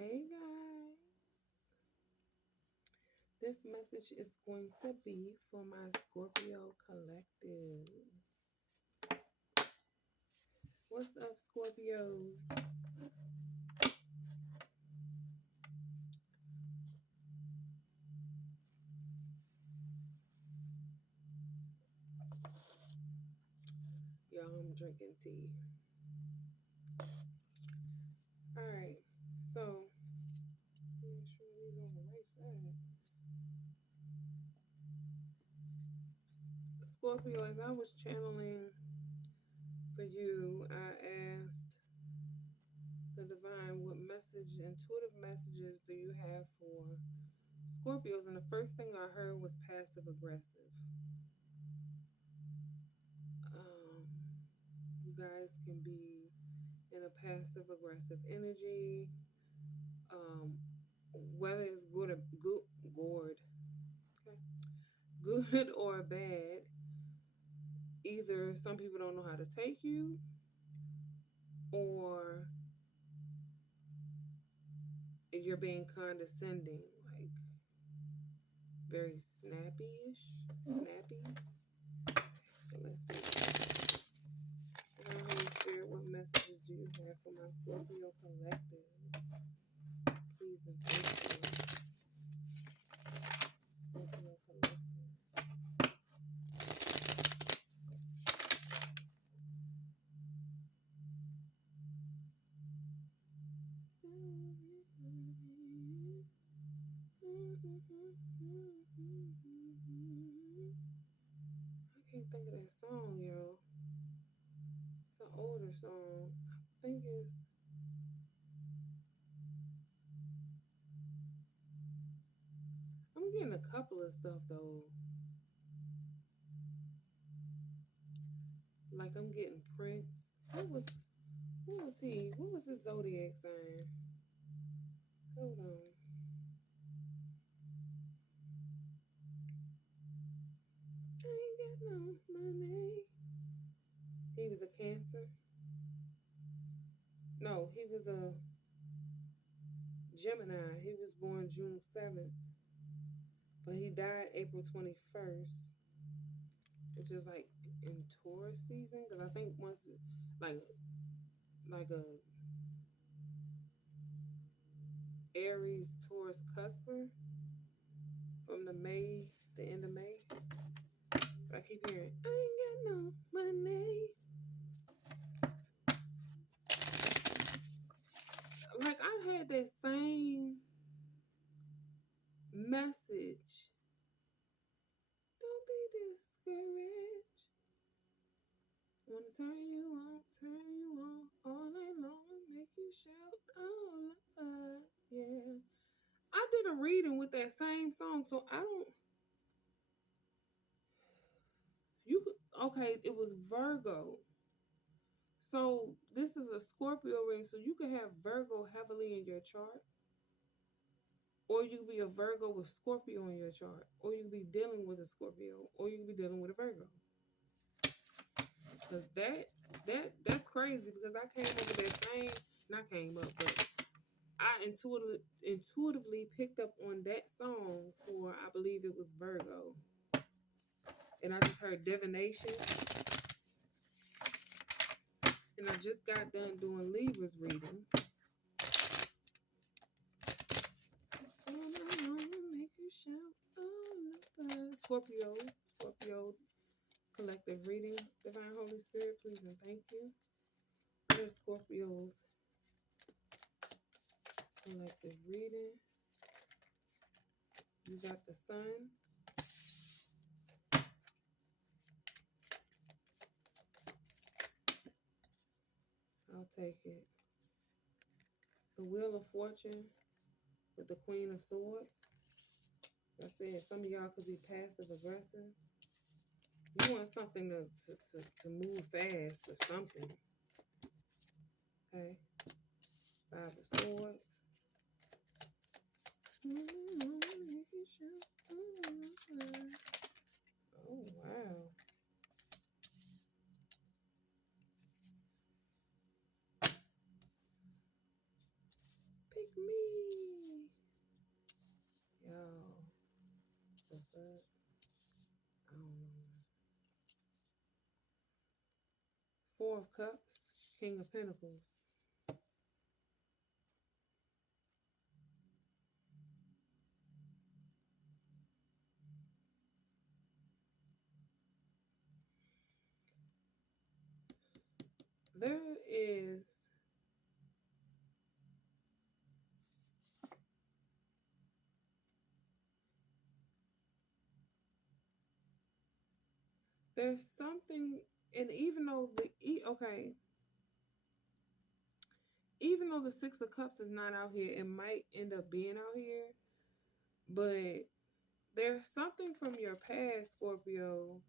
Hey guys, this message is going to be for my Scorpio collectives. What's up, Scorpio? Y'all, I'm drinking tea. All right, so make sure these on the right side. Scorpio, as I was channeling for you, I asked the divine what intuitive messages do you have for Scorpios? And the first thing I heard was passive aggressive. Um, you guys can be in a passive aggressive energy, um, whether it's okay, good or bad. Either some people don't know how to take you, or you're being condescending, like very snappy. So let's see. Holy Spirit, what messages do you have for my Scorpio collective? Please and thank you. Scorpio collective. I can't think of that song, yo. It's an older song. I think I'm getting a couple of stuff though. Like I'm getting Prince. What was he? What was his zodiac sign? Hold on. I ain't got no money. He was a Cancer. No, he was a Gemini. He was born June 7th, but he died April 21st, which is like in Taurus season. Because I think once, like, like a Aries Taurus cusper from the end of May. But I keep hearing, I ain't got no money. Like I had that same message. Don't be discouraged. Wanna turn you on all night long, make you shout, oh, yeah. I did a reading with that same song, so I don't. You could okay. It was Virgo, so this is a Scorpio ring, so you could have Virgo heavily in your chart, or you could be a Virgo with Scorpio in your chart, or you could be dealing with a Scorpio, or you could be dealing with a Virgo. Cause that's crazy because I came up with that same. Not came up, but I intuitively picked up on that song for I believe it was Virgo, and I just heard divination, and I just got done doing Libra's reading. Make you shout, oh, Scorpio collective reading. Divine Holy Spirit, please and thank you. What is Scorpio's collective reading? You got the Sun. I'll take it. The Wheel of Fortune with the Queen of Swords. Like I said, some of y'all could be passive aggressive. You want something to move fast or something. Okay. Five of Swords. Oh, wow. Pick me but I don't know. Four of Cups, King of Pentacles. There is there's something, and even though okay, even though the Six of Cups is not out here, it might end up being out here, but there's something from your past, Scorpio,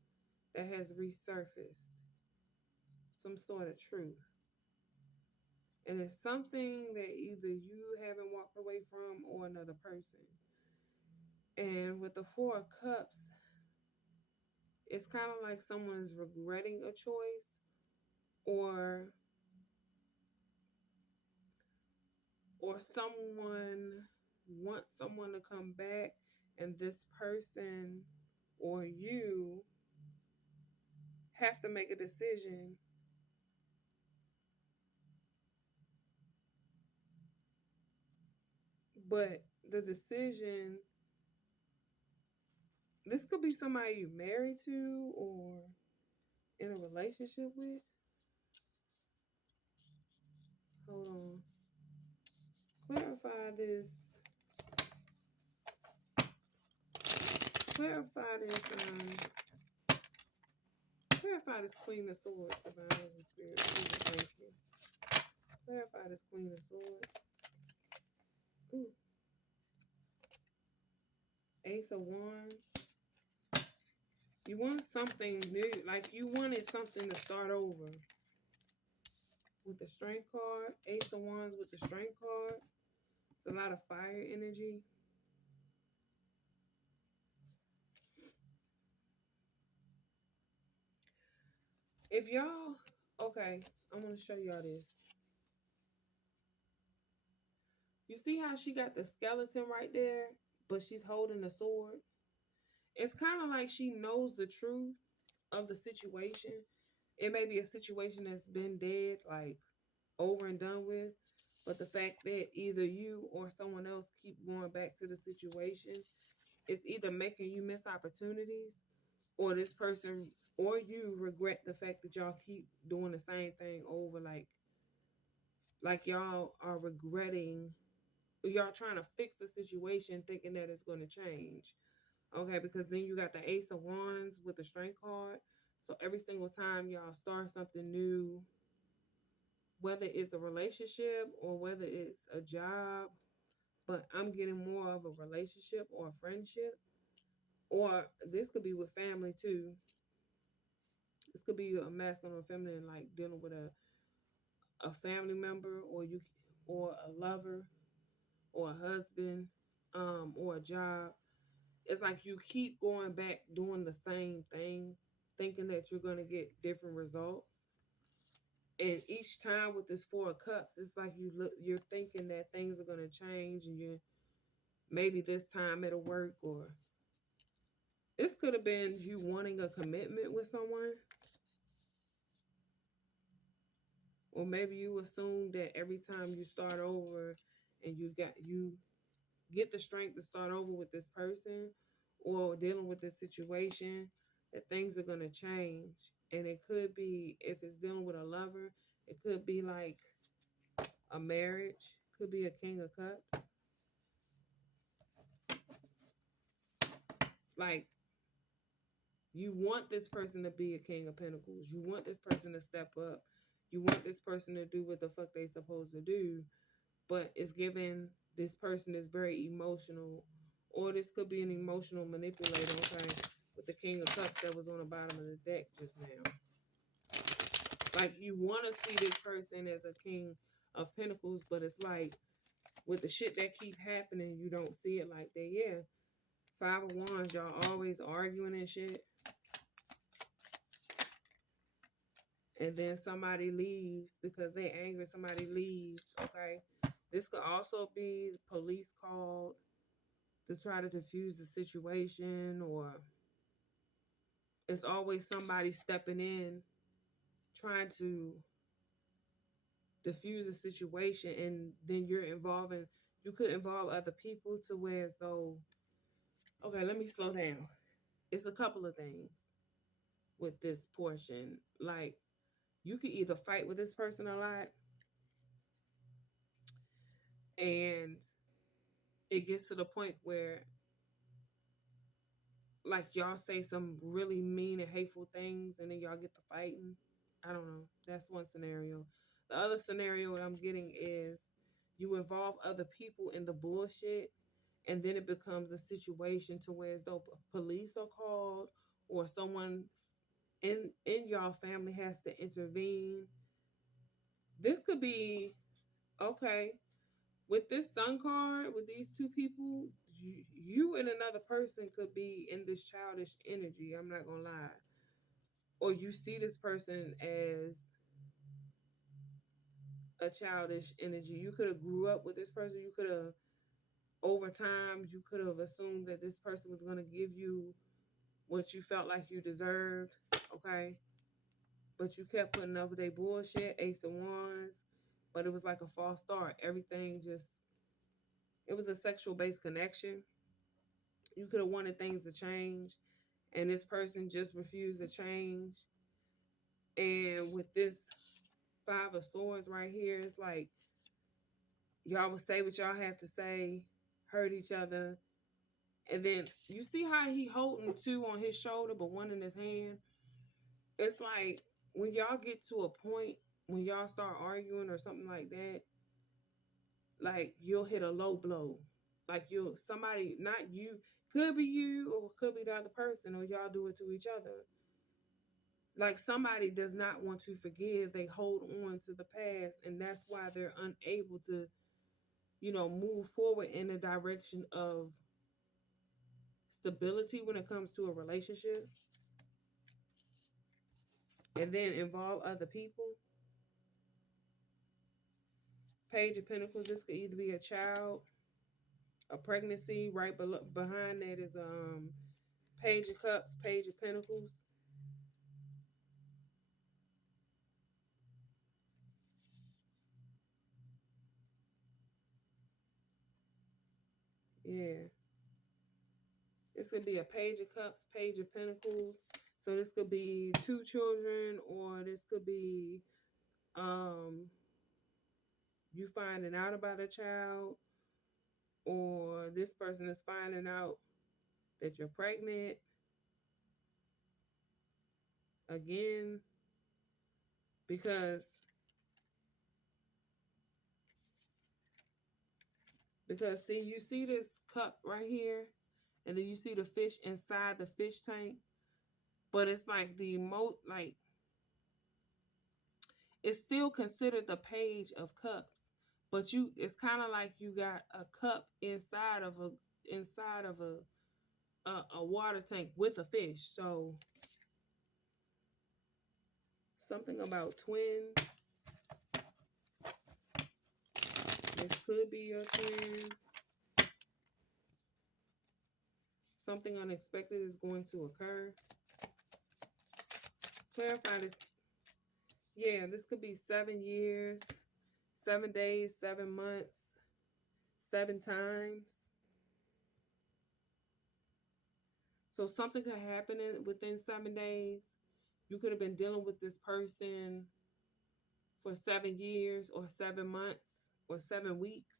that has resurfaced. Some sort of truth. And it's something that either you haven't walked away from or another person. And with the Four of Cups, it's kind of like someone is regretting a choice, or someone wants someone to come back, and this person or you have to make a decision, but the decision, this could be somebody you're married to or in a relationship with. Hold on. Clarify this. Clarify this. Clarify this Queen of Swords, Divine Holy Spirit. Please, thank you. Clarify this Queen of Swords. Ooh. Ace of Wands. You want something new, like you wanted something to start over. With the Strength card, Ace of Wands with the Strength card. It's a lot of fire energy. If y'all, okay, I'm going to show y'all this. You see how she got the skeleton right there, but she's holding the sword? It's kind of like she knows the truth of the situation. It may be a situation that's been dead, like over and done with, but the fact that either you or someone else keep going back to the situation, it's either making you miss opportunities, or this person or you regret the fact that y'all keep doing the same thing over, like y'all are regretting, y'all trying to fix the situation thinking that it's going to change. Okay, because then you got the Ace of Wands with the Strength card. So every single time y'all start something new, whether it's a relationship or whether it's a job, but I'm getting more of a relationship or a friendship, or this could be with family too. This could be a masculine or feminine, like dealing with a family member, or a lover, or a husband, or a job. It's like you keep going back doing the same thing, thinking that you're gonna get different results. And each time with this Four of Cups, it's like you're thinking that things are gonna change, and you maybe this time it'll work, or this could have been you wanting a commitment with someone. Or maybe you assume that every time you start over and you get the strength to start over with this person or dealing with this situation, that things are going to change. And it could be, if it's dealing with a lover, it could be like a marriage, could be a King of Cups. Like, you want this person to be a King of Pentacles. You want this person to step up. You want this person to do what the fuck they supposed to do. But it's given this person is very emotional, or this could be an emotional manipulator, okay, with the King of Cups that was on the bottom of the deck just now. Like, you want to see this person as a King of Pentacles, but it's like with the shit that keep happening, you don't see it like that. Yeah, Five of Wands, y'all always arguing and shit, and then somebody leaves because they angry. Somebody leaves, okay. This could also be police called. to try to diffuse the situation, or it's always somebody stepping in trying to diffuse a situation, and then you could involve other people to where as though, okay, let me slow down. It's a couple of things with this portion. Like, you could either fight with this person a lot and it gets to the point where, like, y'all say some really mean and hateful things and then y'all get to fighting. I don't know. That's one scenario. The other scenario that I'm getting is you involve other people in the bullshit, and then it becomes a situation to where as though police are called, or someone in y'all family has to intervene. This could be, okay, with this sun card, with these two people, you and another person could be in this childish energy. I'm not gonna lie. Or you see this person as a childish energy. You could have grew up with this person. You could have, over time, you could have assumed that this person was gonna give you what you felt like you deserved. Okay, but you kept putting up with their bullshit. Ace of Wands, but it was like a false start. Everything just, it was a sexual based connection. You could have wanted things to change, and this person just refused to change. And with this Five of Swords right here, it's like y'all will say what y'all have to say, hurt each other, and then you see how he holding two on his shoulder but one in his hand. It's like when y'all get to a point when y'all start arguing or something like that, like you'll hit a low blow. Like you'll, somebody, not you, could be you or could be the other person, or y'all do it to each other. Like somebody does not want to forgive, they hold on to the past, and that's why they're unable to, move forward in the direction of stability when it comes to a relationship, and then involve other people. Page of Pentacles, this could either be a child, a pregnancy. Right behind that is Page of Cups, Page of Pentacles. Yeah. This could be a Page of Cups, Page of Pentacles. So this could be two children, or this could be you finding out about a child, or this person is finding out that you're pregnant again, because see, you see this cup right here, and then you see the fish inside the fish tank, but it's like like it's still considered the Page of Cups, but it's kind of like you got a cup inside of a water tank with a fish. So something about twins. This could be your twin. Something unexpected is going to occur. Clarify this. Yeah, this could be 7 years, 7 days, 7 months, 7 times. So something could happen within 7 days. You could have been dealing with this person for 7 years or 7 months or 7 weeks,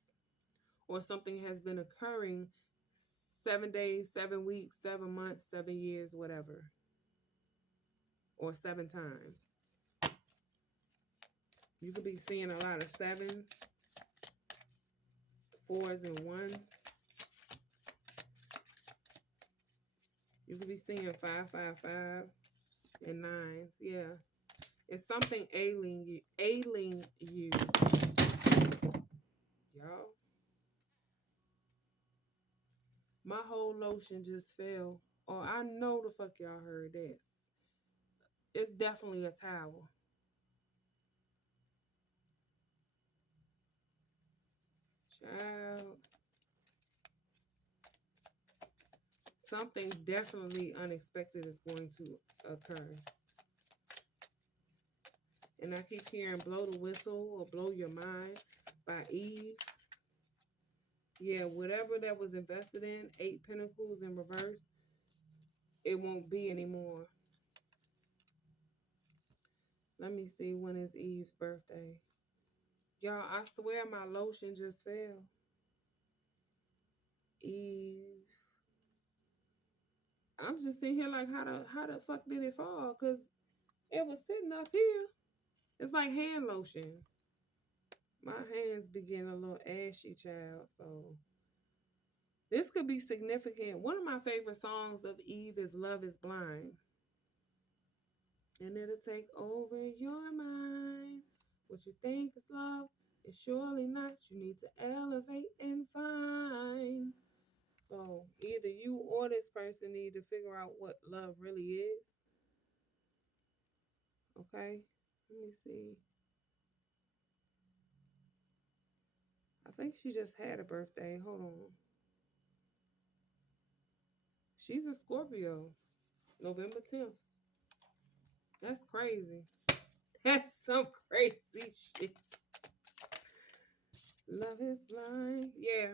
or something has been occurring 7 days, 7 weeks, 7 months, 7 years, whatever, or 7 times. You could be seeing a lot of 7s, 4s, and 1s. You could be seeing 5, 5, 5, and 9s. Yeah. It's something ailing you. Y'all. My whole lotion just fell. Oh, I know the fuck y'all heard this. It's definitely a towel. Child. something definitely unexpected is going to occur. And I keep hearing blow the whistle or blow your mind by Eve. Yeah, whatever that was invested in, 8 Pentacles in reverse, it won't be anymore. Let me see, when is Eve's birthday? Y'all, I swear my lotion just fell. Eve. I'm just sitting here like, how the fuck did it fall? Because it was sitting up here. It's like hand lotion. My hands be getting a little ashy, child. So this could be significant. One of my favorite songs of Eve is Love is Blind. And it'll take over your mind. What you think is love is surely not. You need to elevate and find. So either you or this person need to figure out what love really is. Okay? Let me see. I think she just had a birthday. Hold on. She's a Scorpio. November 10th. That's crazy. That's some crazy shit. Love is blind. Yeah.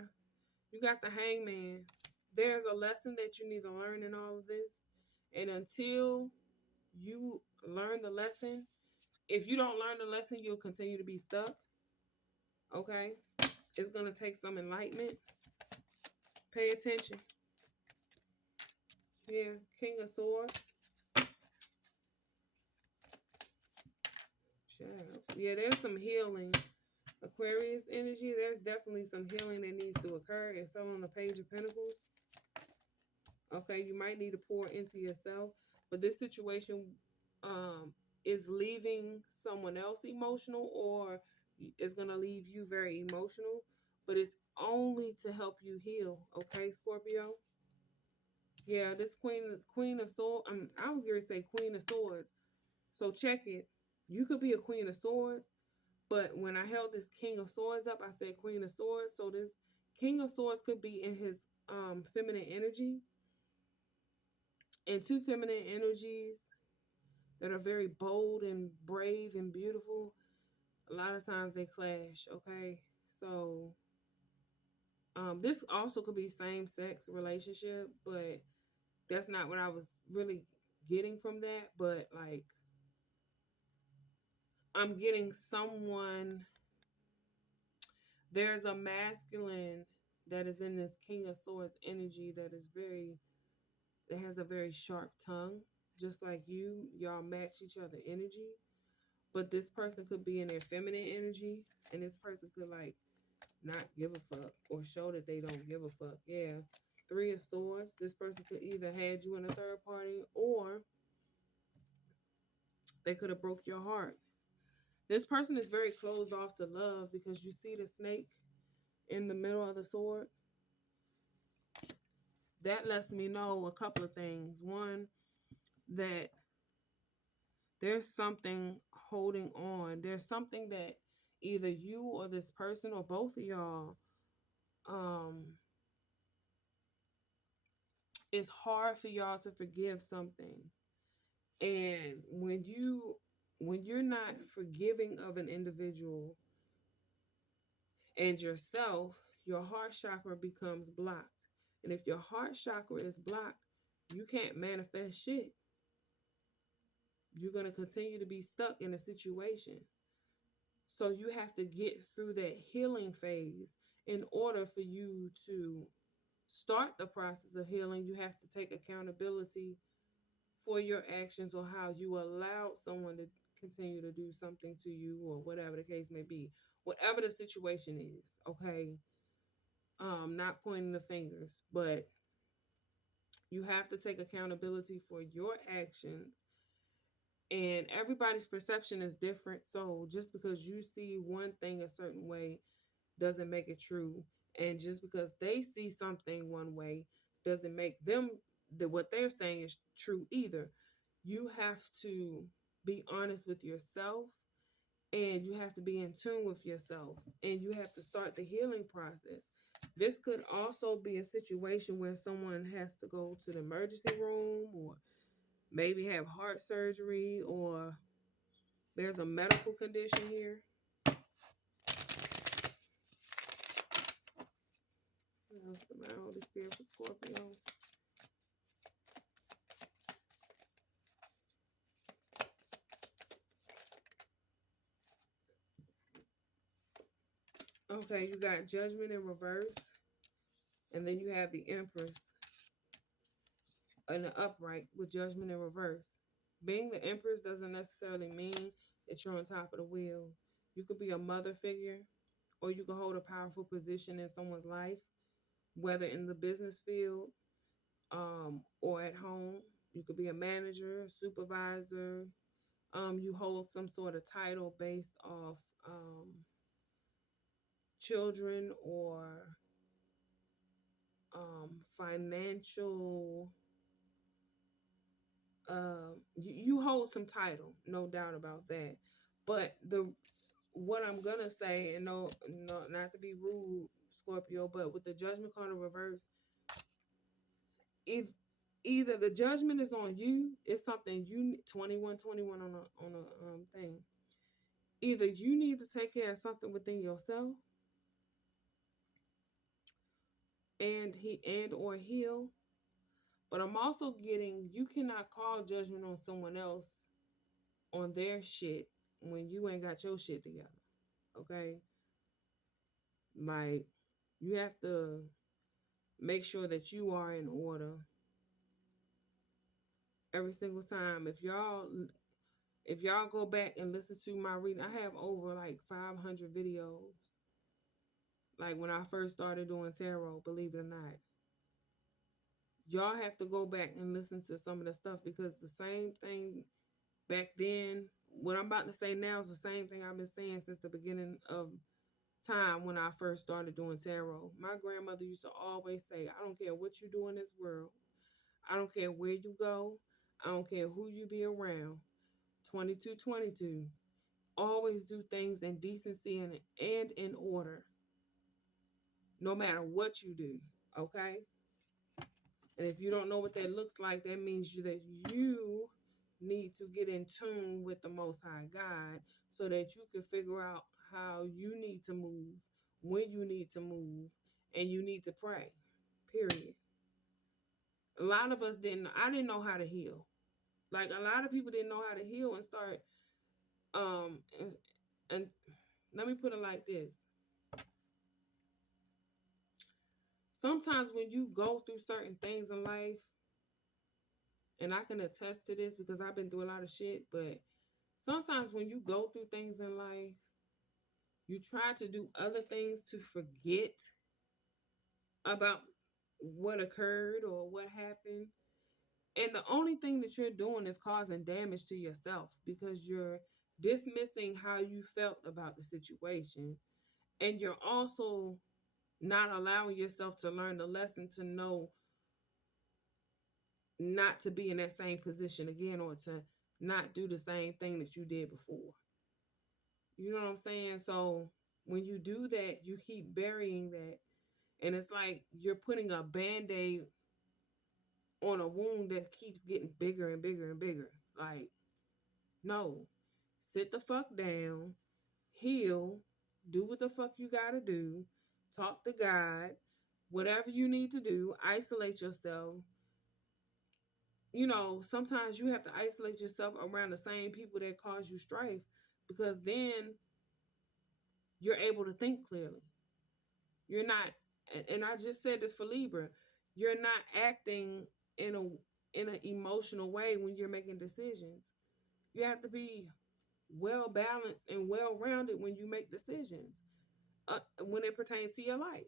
You got the Hangman. There's a lesson that you need to learn in all of this. And until you learn the lesson, if you don't learn the lesson, you'll continue to be stuck. Okay? It's going to take some enlightenment. Pay attention. Yeah. King of Swords. Child. Yeah, there's some healing. Aquarius energy, there's definitely some healing that needs to occur. It fell on the Page of Pentacles. Okay, you might need to pour into yourself, but this situation is leaving someone else emotional, or is going to leave you very emotional, but it's only to help you heal. Okay, Scorpio. Yeah, this Queen of Swords. I was going to say Queen of Swords. So check it. You could be a Queen of Swords, but when I held this King of Swords up, I said Queen of Swords. So this King of Swords could be in his feminine energy. And two feminine energies that are very bold and brave and beautiful, a lot of times they clash, okay? So this also could be same-sex relationship, but that's not what I was really getting from that. But like, I'm getting someone, there's a masculine that is in this King of Swords energy that has a very sharp tongue, just like you. Y'all match each other energy. But this person could be in their feminine energy, and this person could like not give a fuck or show that they don't give a fuck. Yeah. 3 of Swords. This person could either had you in a third party, or they could have broke your heart. This person is very closed off to love, because you see the snake in the middle of the sword. That lets me know a couple of things. One, that there's something holding on. There's something that either you or this person or both of y'all, it's hard for y'all to forgive something. And when you're not forgiving of an individual and yourself, your heart chakra becomes blocked. And if your heart chakra is blocked, you can't manifest shit. You're going to continue to be stuck in a situation. So you have to get through that healing phase. In order for you to start the process of healing, you have to take accountability for your actions, or how you allowed someone to continue to do something to you, or whatever the case may be. Whatever the situation is, okay? Not pointing the fingers, but you have to take accountability for your actions. And everybody's perception is different. So just because you see one thing a certain way doesn't make it true. And just because they see something one way doesn't make them what they're saying is true either. You have to be honest with yourself, and you have to be in tune with yourself, and you have to start the healing process. This could also be a situation where someone has to go to the emergency room or maybe have heart surgery or there's a medical condition here. What else? My Holy Spirit for Scorpio. Okay, you got Judgment in reverse, and then you have the Empress in the upright with Judgment in reverse. Being the Empress doesn't necessarily mean that you're on top of the wheel. You could be a mother figure, or you can hold a powerful position in someone's life, whether in the business field or at home. You could be a manager, supervisor. You hold some sort of title based off children or financial. You hold some title, no doubt about that. But the what I'm gonna say, and no, not to be rude, Scorpio, but with the Judgment card in reverse, if either the judgment is on you, it's something you 21 on a thing. Either you need to take care of something within yourself and or heal. But I'm also getting you cannot call judgment on someone else on their shit when you ain't got your shit together. Okay? Like you have to make sure that you are in order every single time. If y'all go back and listen to my reading, I have over like 500 videos. Like when I first started doing tarot, believe it or not. Y'all have to go back and listen to some of the stuff because the same thing back then, what I'm about to say now is the same thing I've been saying since the beginning of time when I first started doing tarot. My grandmother used to always say, I don't care what you do in this world. I don't care where you go. I don't care who you be around. 2222. Always do things in decency and in order, no matter what you do. Okay? And if you don't know what that looks like, that means that you need to get in tune with the Most High God so that you can figure out how you need to move, when you need to move, and you need to pray. Period. A lot of us I didn't know how to heal. Like a lot of people didn't know how to heal and start um and let me put it like this. Sometimes when you go through certain things in life, and I can attest to this because I've been through a lot of shit, but sometimes when you go through things in life, you try to do other things to forget about what occurred or what happened. And the only thing that you're doing is causing damage to yourself because you're dismissing how you felt about the situation. And you're also not allowing yourself to learn the lesson to know not to be in that same position again or to not do the same thing that you did before. You know what I'm saying? So when you do that, you keep burying that. And it's like you're putting a band aid on a wound that keeps getting bigger and bigger and bigger. Like, no, sit the fuck down, heal, do what the fuck you gotta do, talk to God, whatever you need to do, isolate yourself. Sometimes you have to isolate yourself around the same people that cause you strife because then you're able to think clearly. You're not, and I just said this for Libra, you're not acting in an emotional way when you're making decisions. You have to be well balanced and well rounded when you make decisions when it pertains to your life.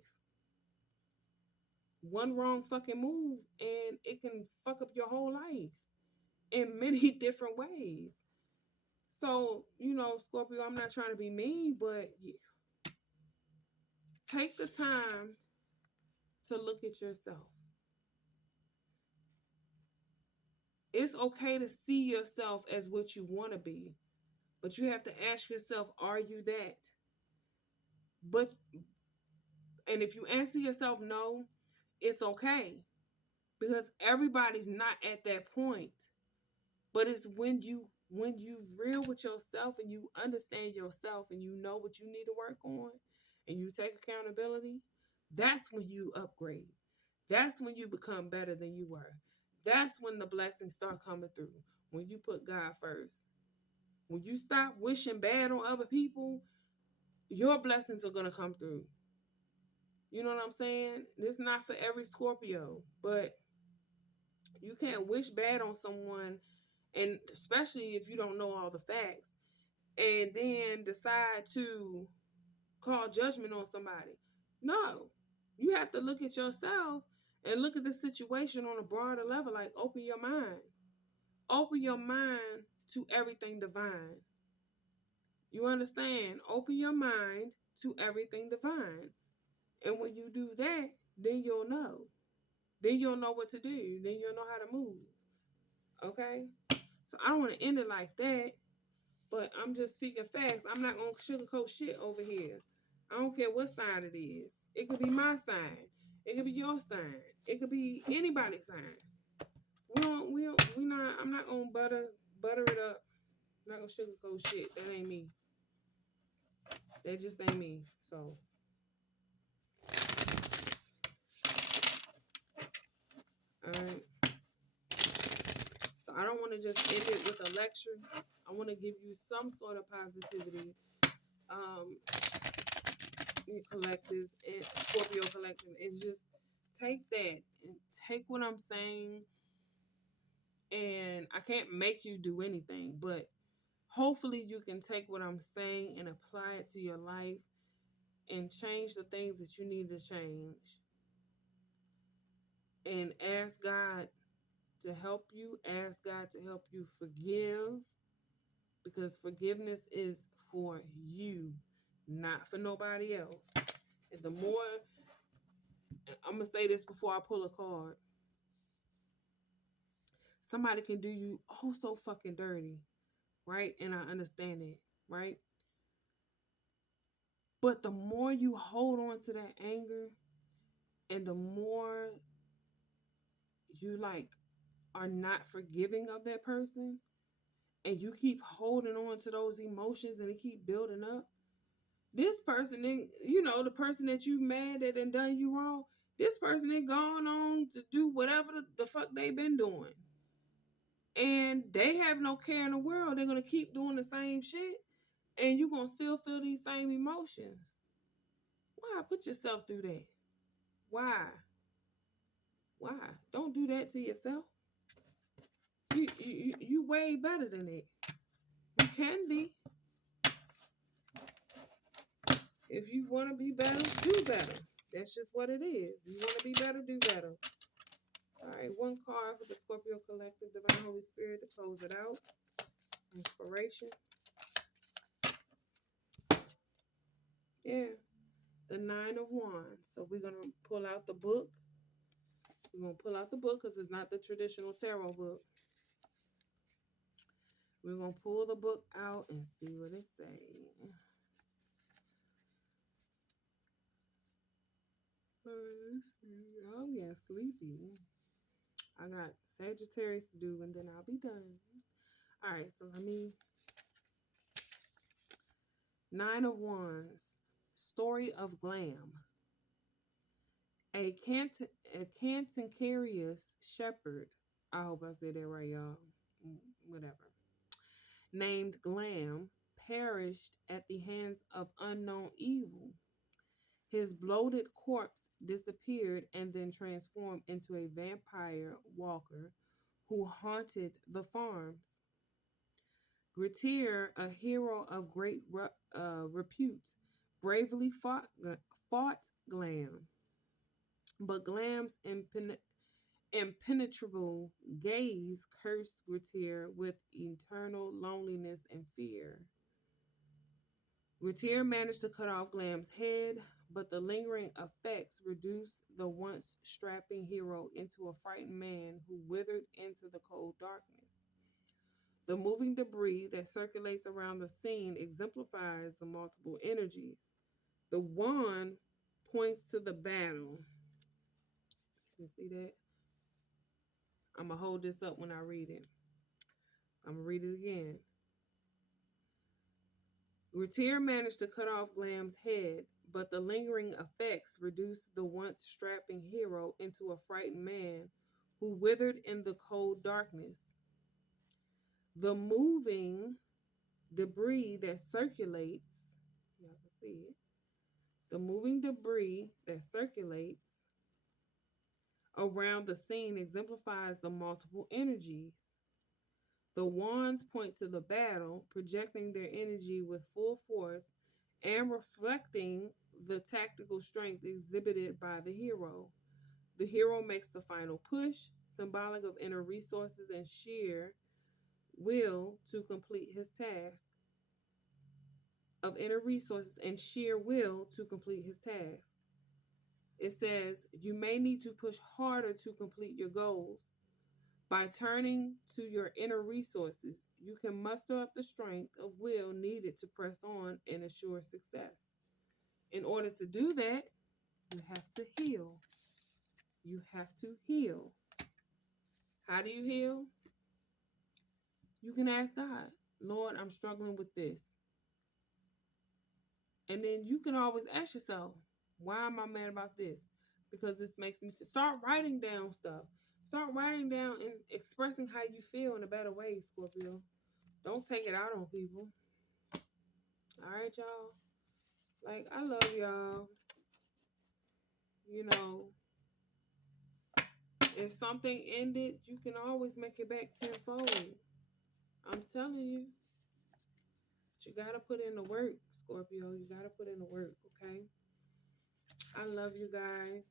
One wrong fucking move and it can fuck up your whole life in many different ways. So, Scorpio, I'm not trying to be mean, but take the time to look at yourself. It's okay to see yourself as what you want to be, but you have to ask yourself, are you that? But And if you answer yourself no, it's okay, because everybody's not at that point. But it's when you real with yourself and you understand yourself and you know what you need to work on and you take accountability, that's when you upgrade. That's when you become better than you were. That's when the blessings start coming through. When you put God first. When you stop wishing bad on other people, your blessings are gonna come through. You know what I'm saying? It's not for every Scorpio, but you can't wish bad on someone, and especially if you don't know all the facts, and then decide to call judgment on somebody. No, you have to look at yourself and look at the situation on a broader level. Like, open your mind. Open your mind to everything divine. You understand? Open your mind to everything divine. And when you do that, then you'll know. Then you'll know what to do. Then you'll know how to move. Okay? So I don't want to end it like that, but I'm just speaking facts. I'm not going to sugarcoat shit over here. I don't care what sign it is. It could be my sign. It could be your sign. It could be anybody's sign. I'm not going to butter it up. I'm not going to sugarcoat shit. That ain't me. That just ain't me. So, all right. So I don't want to just end it with a lecture. I want to give you some sort of positivity. Collective and Scorpio collective, and just take that and take what I'm saying. And I can't make you do anything, but hopefully you can take what I'm saying and apply it to your life and change the things that you need to change. And ask God to help you. Ask God to help you forgive, because forgiveness is for you, not for nobody else. And the more, I'm going to say this before I pull a card, somebody can do you oh so fucking dirty, right? And I understand it, right? But the more you hold on to that anger and the more you like are not forgiving of that person, and you keep holding on to those emotions and they keep building up, this person, the person that you mad at and done you wrong, this person ain't gone on to do whatever the fuck they been doing. And they have no care in the world. They're going to keep doing the same shit. And you're going to still feel these same emotions. Why? Put yourself through that. Why? Why? Don't do that to yourself. You way better than that. You can be. If you want to be better, do better. That's just what it is. You want to be better, do better. All right, one card for the Scorpio Collective, Divine Holy Spirit, to close it out. Inspiration. Yeah, the 9 of Wands. So we're going to pull out the book. We're going to pull out the book because it's not the traditional tarot book. We're going to pull the book out and see what it says. I'm getting sleepy. I got Sagittarius to do and then I'll be done. All right, so let me. 9 of Wands. Story of Glam. A cantankerous shepherd. I hope I said that right, y'all. Whatever. Named Glam perished at the hands of unknown evil. His bloated corpse disappeared and then transformed into a vampire walker who haunted the farms. Grettir, a hero of great repute, bravely fought Glam. But Glam's impenetrable gaze cursed Grettir with eternal loneliness and fear. Grettir managed to cut off Glam's head, but the lingering effects reduced the once strapping hero into a frightened man who withered into the cold darkness. The moving debris that circulates around the scene exemplifies the multiple energies. The wand points to the battle. You see that? I'm going to hold this up when I read it. I'm going to read it again. Grettir managed to cut off Glam's head, but the lingering effects reduced the once strapping hero into a frightened man who withered in the cold darkness. The moving debris that circulates, y'all can see it, the moving debris that circulates around the scene exemplifies the multiple energies. The wands point to the battle, projecting their energy with full force and reflecting the tactical strength exhibited by the hero. The hero makes the final push, symbolic of inner resources and sheer will to complete his task. It says, you may need to push harder to complete your goals. By turning to your inner resources, you can muster up the strength of will needed to press on and assure success. In order to do that, you have to heal. You have to heal. How do you heal? You can ask God, Lord, I'm struggling with this. And then you can always ask yourself, why am I mad about this? Because this makes me start writing down stuff. Start writing down and expressing how you feel in a better way, Scorpio. Don't take it out on people. All right, y'all. Like, I love y'all. You know, if something ended, you can always make it back tenfold. I'm telling you. But you gotta put in the work, Scorpio. You gotta put in the work, okay? I love you guys.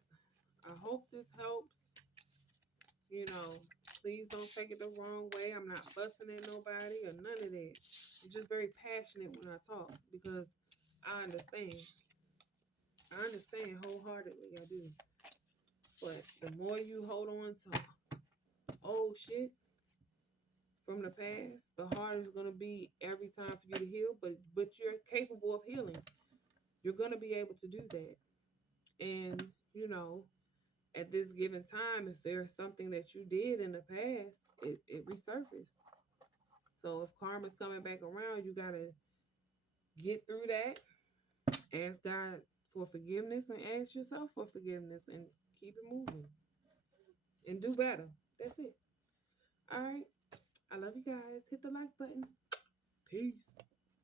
I hope this helps. You know, please don't take it the wrong way. I'm not fussing at nobody or none of that. I'm just very passionate when I talk because I understand. I understand wholeheartedly. I do. But the more you hold on to old shit from the past, the harder it's gonna be every time for you to heal. But you're capable of healing. You're gonna be able to do that. And you know, at this given time, if there's something that you did in the past, it resurfaced. So if karma's coming back around, you gotta get through that. Ask God for forgiveness and ask yourself for forgiveness and keep it moving and do better. That's it. All right. I love you guys. Hit the like button. Peace.